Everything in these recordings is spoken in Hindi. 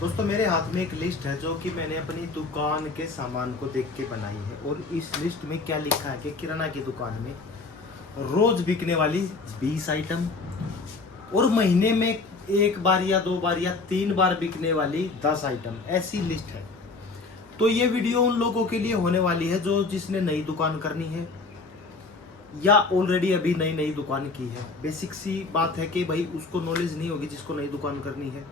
दोस्तों मेरे हाथ में एक लिस्ट है जो कि मैंने अपनी दुकान के सामान को देख के बनाई है। और इस लिस्ट में क्या लिखा है कि किराना की दुकान में रोज बिकने वाली 20 आइटम और महीने में एक बार या 2 बार या 3 बार बिकने वाली 10 आइटम, ऐसी लिस्ट है। तो ये वीडियो उन लोगों के लिए होने वाली है जो जिसने नई दुकान करनी है या ऑलरेडी अभी नई नई दुकान की है। बेसिक सी बात है कि भाई उसको नॉलेज नहीं होगी जिसको नई दुकान करनी है।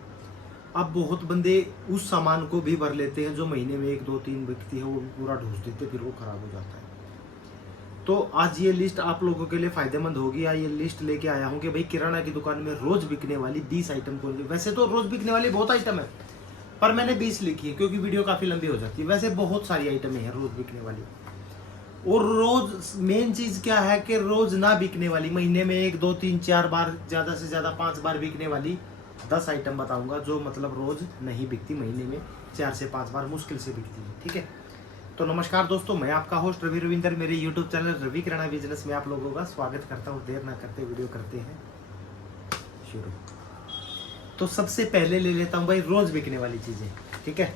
अब बहुत बंदे उस सामान को भी भर लेते हैं जो महीने में 1 2 3 बिकती है, वो पूरा ढूंढ देते फिर वो खराब हो जाता है। तो आज ये लिस्ट आप लोगों के लिए फायदेमंद होगी। या ये लिस्ट लेके आया हूँ कि भाई किराना की दुकान में रोज बिकने वाली 20 आइटम को। वैसे तो रोज बिकने वाली बहुत आइटम है पर मैंने 20 लिखी है क्योंकि वीडियो काफी लंबी हो जाती है। वैसे बहुत सारी आइटमें हैं रोज बिकने वाली। और रोज मेन चीज क्या है कि रोज ना बिकने वाली, महीने में 1 2 3 4 बार, ज्यादा से ज्यादा 5 बार बिकने वाली 10 आइटम बताऊंगा जो मतलब रोज नहीं बिकती, महीने में 4 से 5 बार मुश्किल से बिकती है। ठीक है, तो नमस्कार दोस्तों, मैं आपका होस्ट रवि रविंदर। मेरे यूट्यूब चैनल रवि किराना बिजनेस में आप लोगों का स्वागत करता हूँ। देर ना करते वीडियो करते हैं शुरू। तो सबसे पहले ले लेता हूँ भाई रोज बिकने वाली चीजें। ठीक है,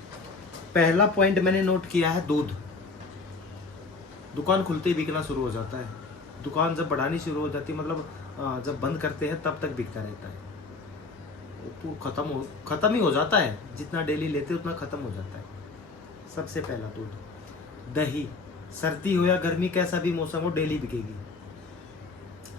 पहला पॉइंट मैंने नोट किया है दूध। दुकान खुलते ही बिकना शुरू हो जाता है। दुकान जब बढ़ानी शुरू हो जाती है, मतलब जब बंद करते हैं तब तक बिकता रहता है। तो खत्म ही हो जाता है, जितना डेली लेते उतना खत्म हो जाता है। सबसे पहला दूध। दही, सर्दी हो या गर्मी कैसा भी मौसम हो डेली बिकेगी।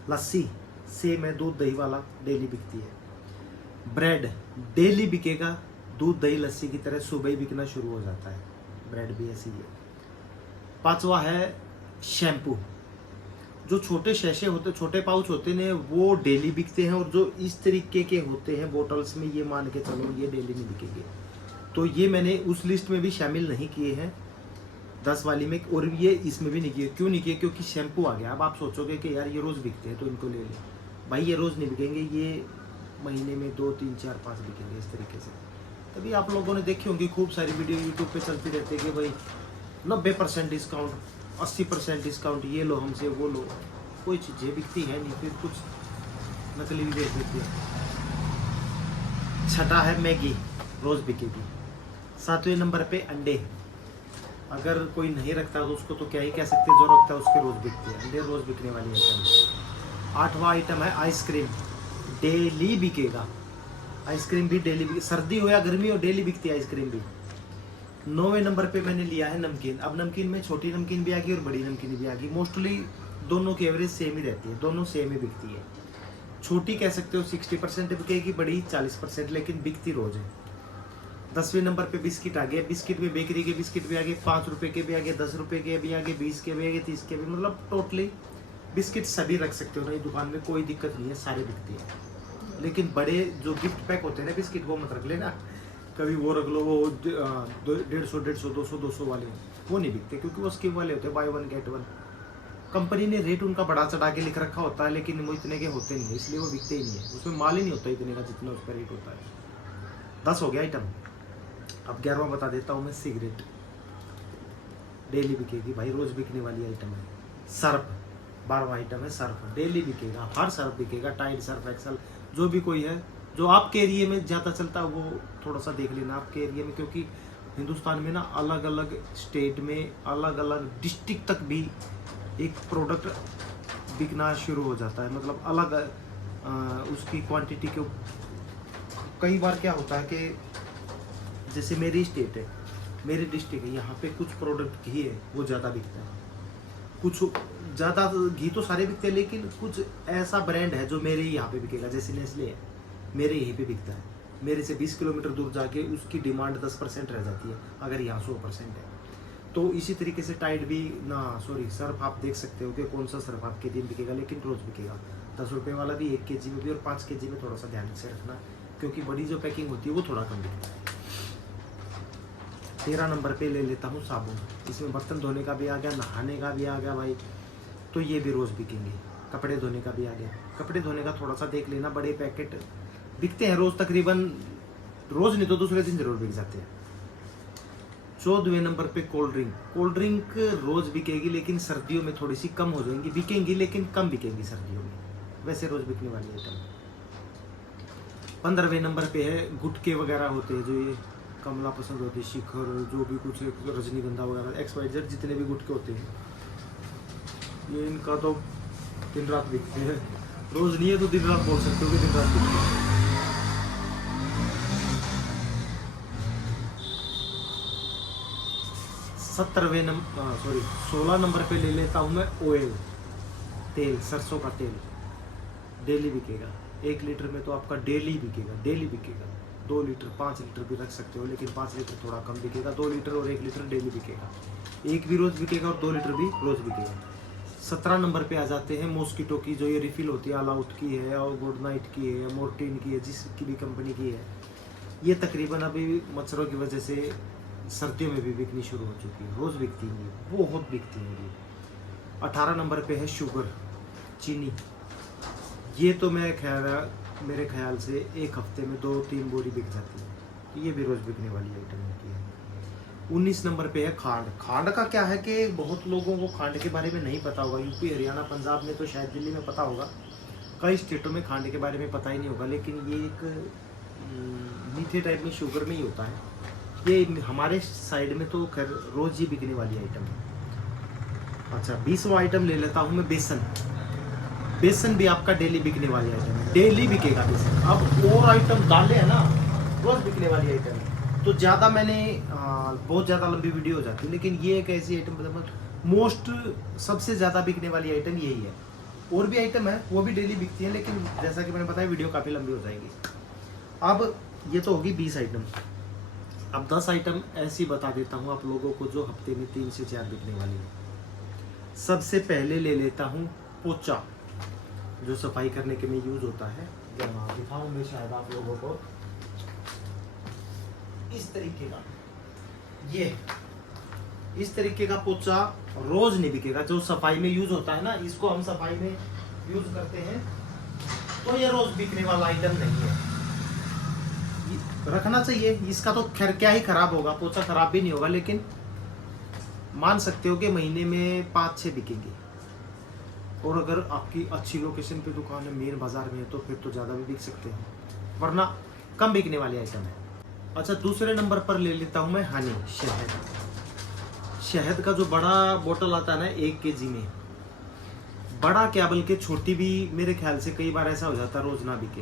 लस्सी, सेम है, दूध दही वाला डेली बिकती है। ब्रेड डेली बिकेगा, दूध दही लस्सी की तरह सुबह ही बिकना शुरू हो जाता है। ब्रेड भी ऐसी है। पांचवा है शैम्पू। जो छोटे शैशे होते, छोटे पाउच होते हैं वो डेली बिकते हैं। और जो इस तरीके के होते हैं बोटल्स में, ये मान के चलो ये डेली नहीं बिकेंगे। तो ये मैंने उस लिस्ट में भी शामिल नहीं किए हैं 10 वाली में, और ये इसमें भी नहीं किए। क्यों नहीं किए? क्योंकि शैम्पू आ गया। अब आप सोचोगे कि यार ये रोज बिकते हैं तो इनको ले लें। भाई ये रोज नहीं बिकेंगे, ये महीने में 2 3 4 5 बिकेंगे इस तरीके से। तभी आप लोगों ने देखी होंगी खूब सारी वीडियो यूट्यूब पे चलती रहती है कि भाई 90% डिस्काउंट, 80% डिस्काउंट, ये लो हमसे वो लो। कोई चीज़ें बिकती है नहीं, फिर कुछ नकली भी बेच देती है। छठा है मैगी, रोज बिकेगी। 7वें नंबर पे अंडे। अगर कोई नहीं रखता तो उसको तो क्या ही कह सकते, जो रखता है उसके रोज बिकते हैं। अंडे रोज बिकने वाली आइटम। 8वां आइटम है आइसक्रीम, डेली बिकेगा। आइसक्रीम भी डेली बिके, सर्दी हो या गर्मी हो डेली बिकती है आइसक्रीम भी। 9वें नंबर पे मैंने लिया है नमकीन। अब नमकीन में छोटी नमकीन भी आ गई और बड़ी नमकीन भी आ गई। मोस्टली दोनों की एवरेज सेम ही रहती है, दोनों सेम ही बिकती है। छोटी कह सकते हो 60% बिकेगी, बड़ी 40%, लेकिन बिकती रोज है। 10वें नंबर पे बिस्किट आ गए। बिस्किट में बेकरी के बिस्किट भी आ गए, 5 रुपए के भी आ गए, 10 रुपए के भी आ गए, 20 के भी आ गए, 30 के भी। मतलब टोटली बिस्किट सभी रख सकते हो नई दुकान में, कोई दिक्कत नहीं है, सारे बिकते हैं। लेकिन बड़े जो गिफ्ट पैक होते हैं ना बिस्किट, वो मत रख लेना। कभी वो रख लो, वो 150 200 वाले, वो नहीं बिकते क्योंकि वो स्कीम वाले होते हैं, बाय 1 गेट 1। कंपनी ने रेट उनका बढ़ा चढ़ा के लिख रखा होता है, लेकिन वो इतने के होते नहीं है, इसलिए वो बिकते ही नहीं है। उसमें माल ही नहीं होता इतने का जितना उस पर रेट होता है। 10 हो गया आइटम। अब 11वां बता देता हूँ मैं, सिगरेट। डेली बिकेगी भाई, रोज बिकने वाली आइटम है। सर्फ, 12वां आइटम है सर्फ, डेली बिकेगा। हर सर्फ बिकेगा, टाइड सर्फ एक्सल, जो भी कोई है। जो आपके एरिया में ज़्यादा चलता है वो थोड़ा सा देख लेना आपके एरिया में, क्योंकि हिंदुस्तान में ना अलग अलग स्टेट में अलग अलग डिस्ट्रिक्ट तक भी एक प्रोडक्ट बिकना शुरू हो जाता है। मतलब अलग उसकी क्वांटिटी के। कई बार क्या होता है कि जैसे मेरी स्टेट है, मेरी डिस्ट्रिक्ट है, यहाँ पे कुछ प्रोडक्ट घी है वो ज़्यादा बिकता है। कुछ ज़्यादा घी तो सारे बिकते हैं, लेकिन कुछ ऐसा ब्रांड है जो मेरे ही यहाँ पे बिकेगा। जैसे नेस्ले है, मेरे यहीं पे बिकता है। मेरे से 20 किलोमीटर दूर जाके उसकी डिमांड 10% रह जाती है, अगर यहाँ 100% है। तो इसी तरीके से टाइड भी ना, सॉरी, सर्फ आप देख सकते हो कि कौन सा सर्फ आपके दिन बिकेगा, लेकिन रोज बिकेगा। 10 रुपये वाला भी 1 kg में भी, और 5 kg में थोड़ा सा ध्यान से रखना, क्योंकि बड़ी जो पैकिंग होती है वो थोड़ा कम बिकता है। 13 नंबर पे ले लेता हूँ साबुन। इसमें बर्तन धोने का भी आ गया, नहाने का भी आ गया भाई, तो ये भी रोज बिकेंगे। कपड़े धोने का भी आ गया। कपड़े धोने का थोड़ा सा देख लेना, बड़े पैकेट बिकते हैं रोज, तकरीबन रोज नहीं तो दूसरे दिन जरूर बिक जाते हैं। 14वें नंबर पे कोल्ड ड्रिंक। कोल्ड ड्रिंक रोज बिकेगी, लेकिन सर्दियों में थोड़ी सी कम हो जाएंगी, बिकेंगी लेकिन कम बिकेंगी सर्दियों में, वैसे रोज बिकने वाली आइटम। 15वें नंबर पे है गुटके वगैरह होते हैं, जो ये कमला पसंद होती है, शिखर, जो भी कुछ रजनीगंधा वगैरह XYZ जितने भी गुटके होते हैं, ये इनका तो दिन रात बिकते हैं। रोज नहीं है तो दिन रात बोल सकते हो कि दिन रात बिकते हैं। 16 नंबर पे ले लेता हूँ मैं ऑयल, तेल, सरसों का तेल। डेली बिकेगा, 1 लीटर में तो आपका डेली बिकेगा, डेली बिकेगा। 2 लीटर 5 लीटर भी रख सकते हो, लेकिन 5 लीटर थोड़ा कम बिकेगा। 2 लीटर और 1 लीटर डेली बिकेगा। 1 भी रोज बिकेगा और 2 लीटर भी रोज बिकेगा। 17 नंबर पे आ जाते हैं मॉस्किटो की, जो ये रिफिल होती है, ऑल आउट की है और गुड नाइट की है, मोर्टीन की है, जिसकी भी कंपनी की है। ये तकरीबन अभी मच्छरों की वजह से सर्दियों में भी बिकनी शुरू हो चुकी है। रोज़ बिकती है, बहुत बिकती है ये। 18 नंबर पे है शुगर, चीनी। ये तो मेरे ख्याल से 1 हफ्ते में 2-3 बोरी बिक जाती है। ये भी रोज़ बिकने वाली आइटम होती है। 19 नंबर पे है खांड। खांड का क्या है कि बहुत लोगों को खांड के बारे में नहीं पता होगा। यूपी, हरियाणा, पंजाब में तो शायद, दिल्ली में पता होगा, कई स्टेटों में खांड के बारे में पता ही नहीं होगा। लेकिन ये एक मीठे टाइप में शुगर में ही होता है। ये हमारे साइड में तो खैर रोज़ ही बिकने वाली आइटम है। अच्छा, 20वां आइटम ले लेता हूँ मैं, बेसन। बेसन भी आपका डेली बिकने वाली आइटम है, डेली बिकेगा बेसन। अब और आइटम दालें है ना, रोज़ बिकने वाली आइटम है। तो ज़्यादा मैंने बहुत ज़्यादा लंबी वीडियो हो जाती है, लेकिन ये एक ऐसी आइटम मतलब मोस्ट सबसे ज़्यादा बिकने वाली आइटम यही है। और भी आइटम है, वो भी डेली बिकती है, लेकिन जैसा कि मैंने बताया वीडियो काफ़ी लंबी हो जाएगी। अब ये तो होगी 20 आइटम। अब 10 आइटम ऐसी बता देता हूँ आप लोगों को जो हफ्ते में 3 से 4 बिकने वाली है। सबसे पहले ले लेता हूँ पोचा, जो सफाई करने के में यूज होता है। दिखाऊँ मैं शायद आप लोगों को, इस तरीके का, ये इस तरीके का पोचा रोज नहीं बिकेगा। जो सफाई में यूज होता है ना, इसको हम सफाई में यूज करते हैं, तो ये रोज बिकने वाला आइटम नहीं है। रखना चाहिए इसका तो खैर क्या ही खराब होगा, पोचा खराब भी नहीं होगा, लेकिन मान सकते हो कि महीने में 5-6 बिकेंगे। और अगर आपकी अच्छी लोकेशन पे दुकान है, मेन बाजार में है, तो फिर तो ज़्यादा भी बिक सकते हैं, वरना कम बिकने वाली आइटम है। अच्छा, दूसरे नंबर पर ले लेता हूँ मैं हनी, शहद। शहद का जो बड़ा बोतल आता है ना 1 kg में, बड़ा क्या बल्कि छोटी भी मेरे ख्याल से कई बार ऐसा हो जाता है रोज ना बिके,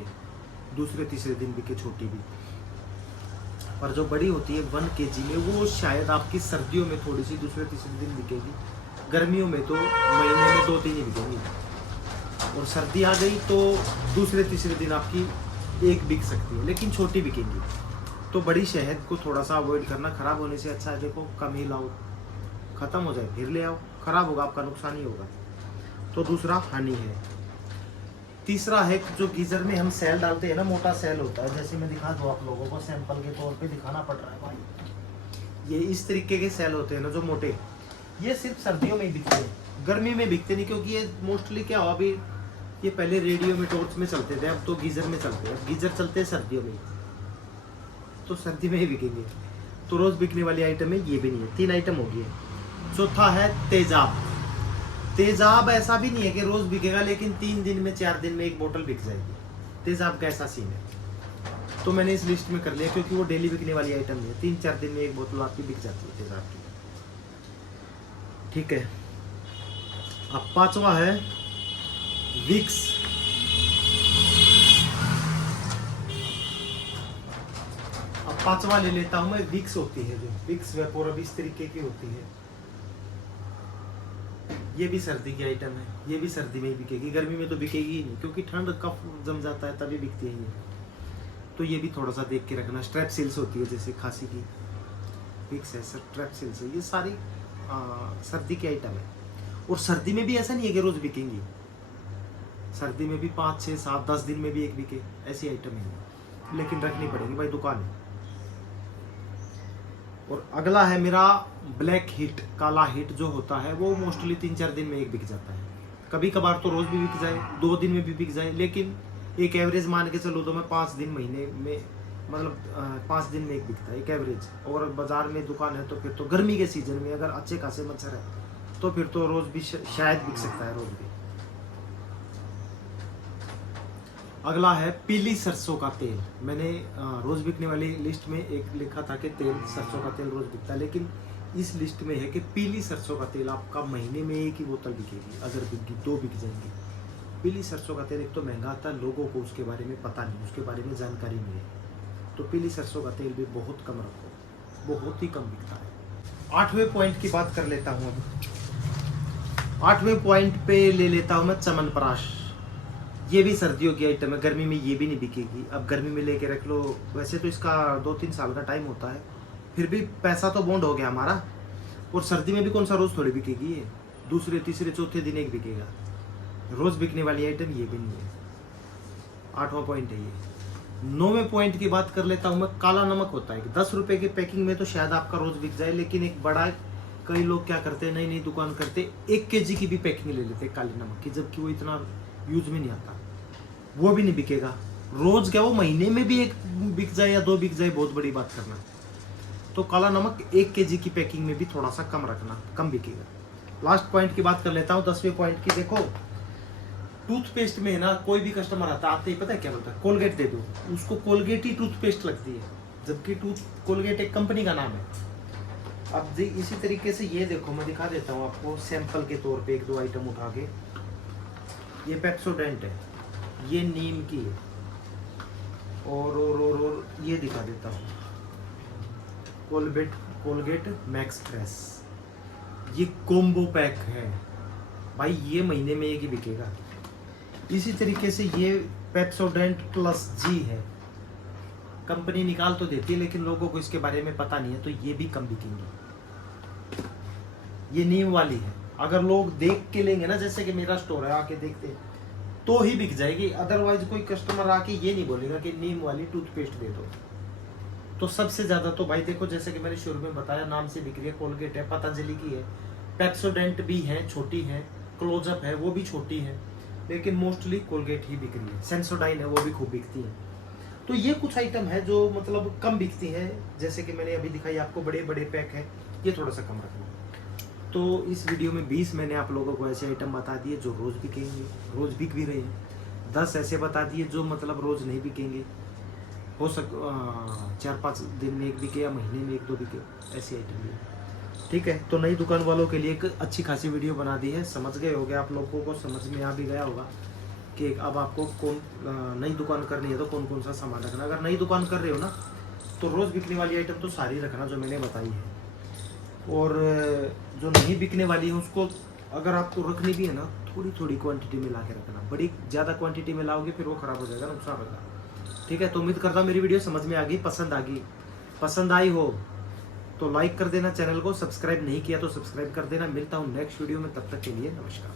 दूसरे तीसरे दिन बिके छोटी भी। पर जो बड़ी होती है 1 kg में, वो शायद आपकी सर्दियों में थोड़ी सी दूसरे तीसरे दिन बिकेगी, गर्मियों में तो महीने में 2-3 ही बिकेगी। और सर्दी आ गई तो दूसरे तीसरे दिन आपकी 1 बिक सकती है, लेकिन छोटी बिकेगी। तो बड़ी शहद को थोड़ा सा अवॉइड करना, खराब होने से अच्छा है देखो कम ही लाओ, ख़त्म हो जाए फिर ले आओ, खराब होगा आपका नुकसान ही होगा। तो दूसरा हनी है। तीसरा है जो गीजर में हम सेल डालते हैं ना, मोटा सेल होता है, जैसे मैं दिखा दूँ आप लोगों को, सैंपल के तौर पे दिखाना पड़ रहा है भाई। ये इस तरीके के सेल होते हैं ना जो मोटे, ये सिर्फ सर्दियों में ही बिकते हैं, गर्मी में बिकते नहीं, क्योंकि ये मोस्टली क्या हुआ, अभी ये पहले रेडियो में टॉर्च में चलते थे, अब तो गीजर में चलते हैं। गीजर चलते हैं सर्दियों में, तो सर्दी में ही बिकेंगे। तो रोज़ बिकने वाली आइटम है, ये भी नहीं है। 3 आइटम हो गई है। चौथा है तेजाब। तेजाब ऐसा भी नहीं है कि रोज बिकेगा, लेकिन 3 दिन में 4 दिन में 1 बोतल बिक जाएगी। तेजाब का ऐसा सीन है, तो मैंने इस लिस्ट में कर लिया, क्योंकि वो डेली बिकने वाली आइटम नहीं है। 3-4 दिन में 1 बोतल आपकी बिक जाती है तेजाब की। ठीक है। अब 5वां है विक्स। अब 5वां ले लेता हूं मैं, विक्स होती है, जो विक्स वेपोरब इस तरीके की होती है। ये भी सर्दी की आइटम है, ये भी सर्दी में ही बिकेगी, गर्मी में तो बिकेगी ही नहीं, क्योंकि ठंड कफ जम जाता है तभी बिकती है ये। तो ये भी थोड़ा सा देख के रखना। स्ट्रेप्सिल्स होती है जैसे खांसी की, विक्स है, स्ट्रेप्सिल्स है, ये सारी सर्दी की आइटम है। और सर्दी में भी ऐसा नहीं है कि रोज बिकेंगी, सर्दी में भी 5, 6, 7, 10 दिन में भी 1 बिके, ऐसी आइटम है, लेकिन रखनी पड़ेगी भाई दुकान है। और अगला है मेरा ब्लैक हीट, काला हीट जो होता है, वो मोस्टली 3-4 दिन में 1 बिक जाता है। कभी कभार तो रोज भी बिक जाए, 2 दिन में भी बिक जाए, लेकिन एक एवरेज मान के चलो तो मैं 5 दिन महीने में, मतलब 5 दिन में 1 बिकता है, एक एवरेज। और बाजार में दुकान है तो फिर तो गर्मी के सीजन में अगर अच्छे खासे मच्छर है तो फिर तो रोज भी शायद बिक सकता है, रोज भी। अगला है पीली सरसों का तेल। मैंने रोज़ बिकने वाली लिस्ट में एक लिखा था कि तेल सरसों का तेल रोज़ बिकता है, लेकिन इस लिस्ट में है कि पीली सरसों का तेल आपका महीने में एक ही बोतल बिकेगी, अगर बिकी 2 बिक जाएंगी। पीली सरसों का तेल एक तो महंगा आता है, लोगों को उसके बारे में पता नहीं, उसके बारे में जानकारी नहीं है, तो पीली सरसों का तेल भी बहुत कम रखो, बहुत ही कम बिकता है। 8वें पॉइंट की बात कर लेता हूँ अब। 8वें पॉइंट पे ले लेता हूँ मैं च्यवनप्राश। ये भी सर्दियों की आइटम है, गर्मी में ये भी नहीं बिकेगी। अब गर्मी में लेके रख लो, वैसे तो इसका 2-3 साल का टाइम होता है, फिर भी पैसा तो बॉन्ड हो गया हमारा। और सर्दी में भी कौन सा रोज़ थोड़ी बिकेगी ये, दूसरे तीसरे चौथे दिन एक बिकेगा। रोज़ बिकने वाली आइटम ये भी नहीं है। 8वां पॉइंट है ये। 9वें पॉइंट की बात कर लेता हूँ मैं। काला नमक होता है 10 रुपए की पैकिंग में, तो शायद आपका रोज़ बिक जाए, लेकिन एक बड़ा, कई लोग क्या करते हैं, नई नई दुकान करते 1 kg की भी पैकिंग ले लेते काले नमक की, जबकि वो इतना यूज में नहीं आता, वो भी नहीं बिकेगा। रोज़ क्या, वो महीने में भी एक बिक जाए या 2 बिक जाए, बहुत बड़ी बात करना। तो काला नमक 1 kg की पैकिंग में भी थोड़ा सा कम रखना, कम बिकेगा। लास्ट पॉइंट की बात कर लेता हूँ, 10वें पॉइंट की। देखो टूथपेस्ट में है ना, कोई भी कस्टमर आता है, आते ही पता है क्या बोलता है, कोलगेट दे दो, उसको कोलगेट ही टूथपेस्ट लगती है, जबकि कोलगेट एक कंपनी का नाम है। अब इसी तरीके से ये देखो, मैं दिखा देता हूँ आपको सैंपल के तौर पे 1-2 आइटम उठा के। ये पेप्सोडेंट है, ये नीम की है, और ये दिखा देता हूँ, कोलगेट मैक्स फ्रेश, ये कोम्बो पैक है भाई, ये महीने में एक ही बिकेगा। इसी तरीके से ये पेप्सोडेंट प्लस जी है, कंपनी निकाल तो देती है, लेकिन लोगों को इसके बारे में पता नहीं है, तो ये भी कम बिकेंगी। ये नीम वाली है, अगर लोग देख के लेंगे ना, जैसे कि मेरा स्टोर है, आके देखते तो ही बिक जाएगी, अदरवाइज कोई कस्टमर आके ये नहीं बोलेगा कि नीम वाली टूथपेस्ट दे दो। तो सबसे ज्यादा तो भाई देखो, जैसे कि मैंने शुरू में बताया, नाम से बिक रही है, कोलगेट है, पतंजलि की है, पेप्सोडेंट भी है, छोटी है, क्लोजअप है, वो भी छोटी है, लेकिन मोस्टली कोलगेट ही बिक रही है। सेंसोडाइन है, वो भी खूब बिकती है। तो ये कुछ आइटम है जो मतलब कम बिकती है, जैसे कि मैंने अभी दिखाई आपको, बड़े बड़े पैक है, ये थोड़ा सा कम रखना। तो इस वीडियो में 20 मैंने आप लोगों को ऐसे आइटम बता दिए जो रोज़ बिकेंगे, रोज़ बिक भी रहे हैं। 10 ऐसे बता दिए जो मतलब रोज़ नहीं बिकेंगे, हो 4-5 दिन में एक बिके या महीने में 1-2 बिके, ऐसी आइटम भी। ठीक है, तो नई दुकान वालों के लिए एक अच्छी खासी वीडियो बना दी है। समझ गए होगे, आप लोगों को समझ में आ भी गया होगा कि अब आपको कौन नई दुकान करनी है तो कौन कौन सा सामान रखना। अगर नई दुकान कर रहे हो ना, तो रोज़ बिकने वाली आइटम तो सारी रखना जो मैंने बताई है, और जो नहीं बिकने वाली है उसको अगर आपको रखनी भी है ना, थोड़ी थोड़ी क्वांटिटी में ला के रखना। बड़ी ज़्यादा क्वांटिटी में लाओगे फिर वो ख़राब हो जाएगा, नुकसान होगा। ठीक है, तो उम्मीद करता हूँ मेरी वीडियो समझ में आ गई, पसंद आई हो तो लाइक कर देना, चैनल को सब्सक्राइब नहीं किया तो सब्सक्राइब कर देना। मिलता हूँ नेक्स्ट वीडियो में, तब तक के लिए नमस्कार।